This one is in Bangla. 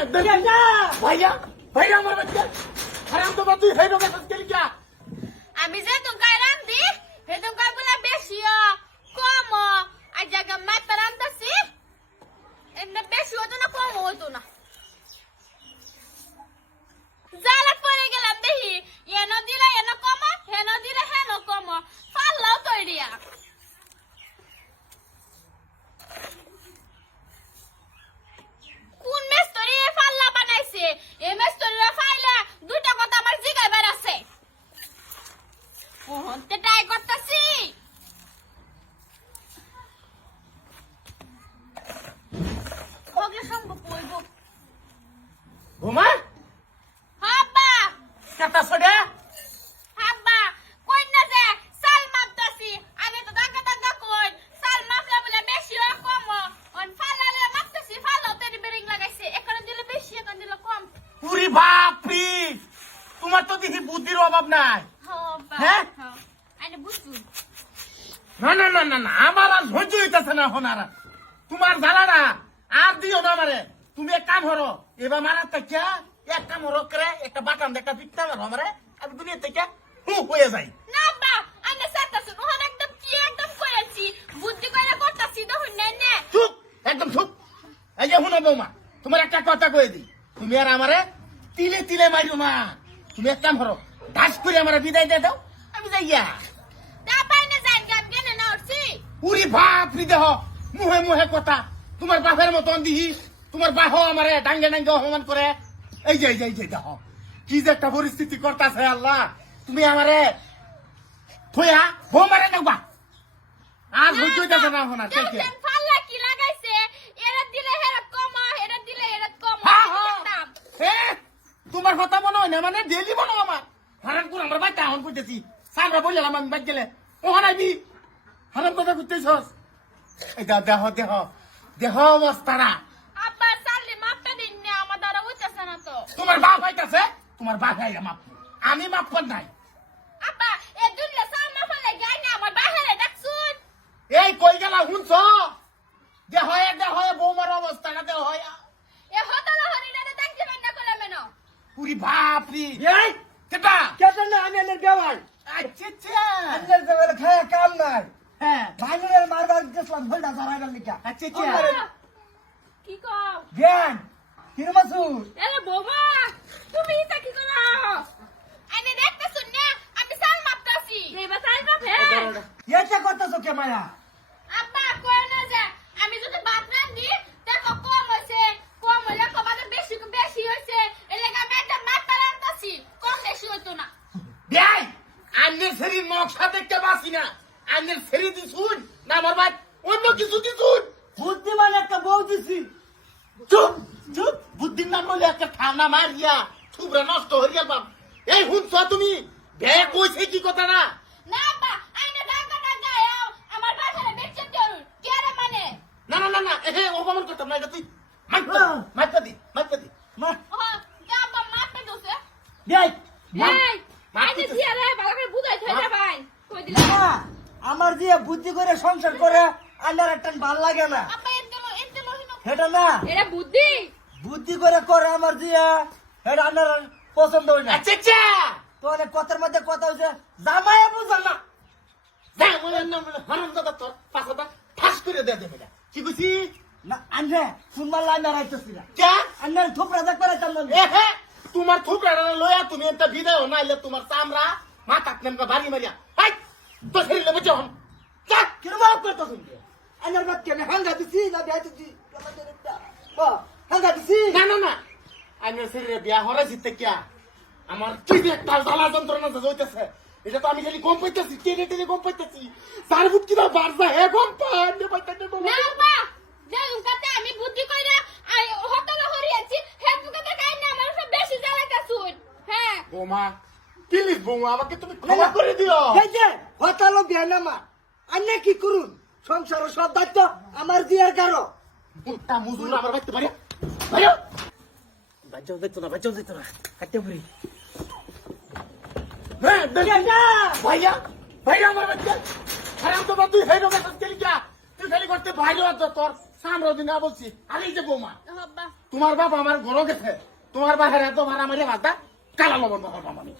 ভাইয়া ভাইয়া আমার বাচ্চা হারাম তো তুই হেই রোগে সস্কেলি কি আমি যে তুমকাই রান্ধি হে তুমকাই বলে বেশিও কম আর জায়গা মাত্রা রান্ধছি এনে বেশি হতো না কম হতো না জালা পড়ে গেলাম দেখি এনো দিলে এনো কম হেনো দিলে হেনো কম পাল্লাও তৈরিয়া কোন মেস্তরি পাল্লা বানাইছে এই মেস্তরিরা ফাইলা দুইটা কথা আমার জিগাইবার আছে ওহনতে ট্রাই করতেছি ওকে সম্ভব হইব ঘুমা হাব্বা কাটা ছড়ে হাব্বা কই না যে সাল মাপতাছি আমি তো দাঙ্গা দাঙ্গা কই সাল মাপলে বলে বেশি ও কম অন ফালালে মাপতাছি ফালাও তেরি বেরিং লাগাইছে এখানে দিলে বেশি এখানে দিলে কম পুরি বাপরি তোমার তো দেখি বুদ্ধির অভাব নাই হাব্বা হ্যাঁ? আইনে বুঝু না না না না না আমার আর সহ্য হইতাছে না হনারা তোমার জ্বালাটা আর দিও না আমারে তুমি এক কাম করো এবার মারার থেকে এক কাম করো করে একটা বাটাম একটা পিঠটা মারো আমারে আমি দুনিয়া থেকে হয়ে যাই না বা আইনে সাতাছি ওখানে একদম কি একদম করেছি বুদ্ধি কইরা করতাছি দেখুন না নে চুপ একদম চুপ এই যে শুনো বৌমা তোমার একটা কথা কয়ে দিই তুমি আর আমারে তিলে তিলে মারিও না তুমি এক কাম করো ঢাস করে আমারে বিদায় দিয়ে দাও আমি যাইয়া তা পাইনে যান গাম কেনে না উঠছি উরি বাপরি দেহ মুহে মুহে কথা তোমার বাপের মতন দিহি তোমার বাহ আমারে ডাঙ্গে ডাঙ্গে অপমান করে এই যে দেহ কি যে একটা পরিস্থিতি করতেছে আল্লাহ তুমি আমারে থইয়া বউ মারে নাও আর হইতে হইতেছে না হনা দেখেন ফাল্লা কি লাগাইছে এরা দিলে হেরা কম এরা দিলে এরা কম হ্যাঁ, হ্যাঁ। তোমার কথা মনে হয় না মানে ডেলি মনে হয় আমার হারাম করে আমরা বাইতে আহন করতেছি সামরা বললাম আমি বাইক গেলে ওখানে আইবি হারাম কথা করতেছস এই দেহ দেহ দেহ অবস্থারা আব্বা সাল্লি মাপটা দিন না আমার দ্বারা হইতাছে না তো তোমার বাপ আইতাছে তোমার বাপ আইয়া মাপ আমি মাপ কর নাই আব্বা এ দুল্লা সাল মাফালে গাই না আমার বাহিরে ডাকছুন এই কই গেলা শুনছ দেহ বৌমার অবস্থাটা দেহ এ হতালা হরিনা ডাকতে না কইলা মেন পুরি বাপরি এই কেটা কেটে না আমি এনের বেওয়াল আচ্ছা এনের বেওয়াল খায় কাম নাই হ্যাঁ ভাঙিয়ে মারবার গেছলাম ভোলটা ধরাইবার লিখা আচ্ছা কি কও জ্ঞান কিরমাসুর এলে বাবা তুমি এটা কি করো আইনে দেখতেছুন না আমি সাল মাপতাছি দেবা সাল মাপে এটা করতেছো কে মায়া আব্বা কই না যে আমি যদি ভাত রান্ধি দেখো কম হইছে কম হইলে কমাতে বেশি বেশি হইছে এলাকা আমি একটা মাত্রা রান্ধতাছি কম বেশি হইতো না দেই আন্নের শরীর নকশা দেখতে পাসি না আন্নের শরীর দিছুন না আমার ভাই অন্য কিছু দিছুন বুদ্ধিমান একটা বউ দিছি চুপ চুপ বুদ্ধির নাম বলে একটা ঠান্ডা মারিয়া থুবরা নষ্ট হয়ে গেল বাপ এই শুনছ তুমি বে কইছে কি কথা না না আব্বা আইনে ডাঙ্গা ডাঙ্গা আও আমার বাসারে বেচে দিও কে রে মানে না না না না এ অপমান করতাম না এটা তুই মাইপা দি মা ও যা আব্বা মাপতে দোছে দেই এই আইনে দিয়া রে ভালো করে বুঝাই থই রে ভাই কই দিলা মা আমার দিয়ে বুদ্ধি করে সংসার করে আন্ডার একটা ভাল লাগে না আব্বা এতে লহিনো সেটা না এরা বুদ্ধি বুদ্ধি করে আমার দিয়ে এটা আন্ডার পছন্দ হয় না আচ্ছা তো অনেক কথার মধ্যে কথা হয়েছে জামাই বুঝল না যা বলেন না হারাম দাদা তোর পাছাটা ঠাস করে দে দেবে কি কইছি না আন্ডে শুনবার লাইন দাঁড়াইতেছি না কে আন্ডার থোপড়া দেখ করে চান্দ এহে তোমার থুকরা লয়া তুমি একটা ভিডিও নাইলে তোমার চামড়া মাথা নেমকা বাড়ি মারিয়া হাই তো শরীর লেবে যখন চা কিরম করতে শুনতে আন্ডার বাদ কেন হাঙ্গা দিছি না বিয়া দিছি হাঙ্গা দিছি না না না আইনের শরীরে বিয়া হরে জিততে কিয়া আমার কি যে একটা জ্বালা যন্ত্রণা হইতেছে এটা তো আমি খালি গম পাইতেছি টেনে গম পাইতেছি তার বুট কিনা বারজা হে গম পাই নে পাইতে না আব্বা যে উনকাতে আমি বুদ্ধি কইরা আই হতলা হরিয়াছি হে তুকাতে কাই না আমার সব বেশি জ্বালাইতা শুন হ্যাঁ বোমা প্লিজ বোমা আমাকে তুমি ক্ষমা করে দিও এই যে হতালো বিয়া নামা আন্নে কি করুন সংসারের সব দায়িত্ব আমার দিয়ার কারো মুটটা মুজুর আমার বাইতে পারি ভাইও বাচ্চাও দেখতো না কাটতে পুরি হ্যাঁ ভাইয়া ভাইয়া আমার বাচ্চা হারাম তো তুই হেই রোগে সস্কেলি কি তুই খালি করতে ভাইলো তোর সামরা দিন বলছি আরে যে বোমা আব্বা তোমার বাপ আমার ঘর গেছে তোমার বাহের এত ভাড়া মারিয়ে ভাতা কালা লবণ বাবার আমি